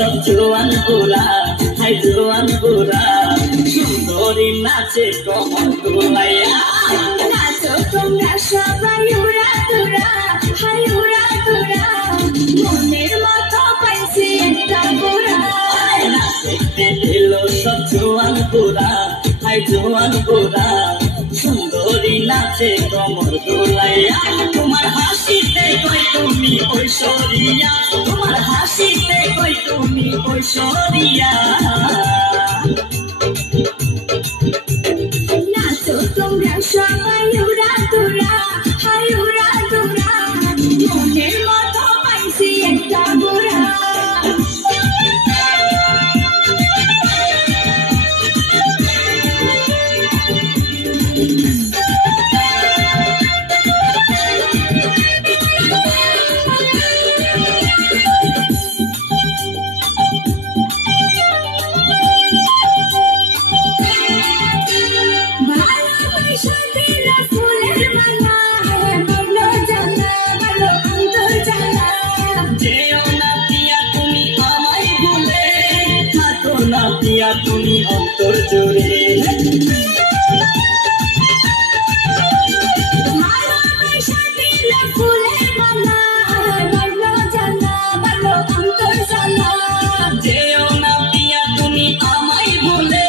সব জোয়ান গোরা, হাই জোয়ান গোরা, সুন্দরী নাচে কমর দোলাইয়া। নাচো তোমরা সবাই উড়া দুরা, হাই উড়া দুরা, মনের মতো পাইছি একটা গোরা। দেখতে এলো সব জোয়ান গোরা, হাই জোয়ান গোরা, সুন্দরী নাচে কমর দোলাইয়া। তোমার হাসিতে কই তুমি ঐশ্বরিয়া, তোমার হাসিতে কই তুমি ঐশ্বরিয়া। নাচো তোমরা সবাই উড়া দুরা, হাই উড়া দুরা, মনের মতো পাইছি একটা গোরা। তুমি অন্তর জুড়ে যেও না পিয়া তুমি আমায় ভুলে,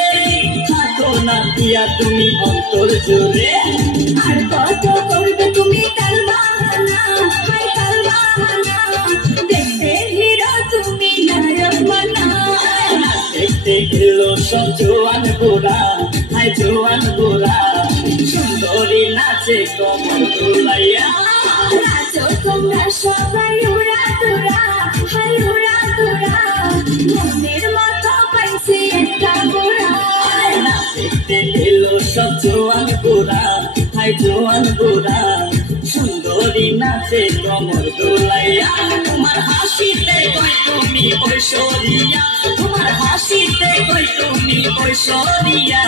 থাকো না পিয়া তুমি অন্তর জুড়ে। আর কত করবে তুমি কাল বাহানা, হাই কাল বাহানা, দেখতে হিরো তুমি নায়ক বানা। দেখতে এলো সব জোয়ান গোরা, হাই জোয়ান গোরা, সুন্দরী নাচে কমর দোলাইয়া। নাচো তোমরা সবাই উড়া দুরা, হাই উড়া দুরা, মনের মতো পাইছি একটা গোরা। দেখতে এলো সব জোয়ান গোরা, হাই জোয়ান গোরা, সুন্দরী নাচে কমর দোলাইয়া। তোমার হাসিতে কই তুমি ঐশ্বরিয়া, তোমার হাসিতে কই তুমি ঐশ্বরিয়া।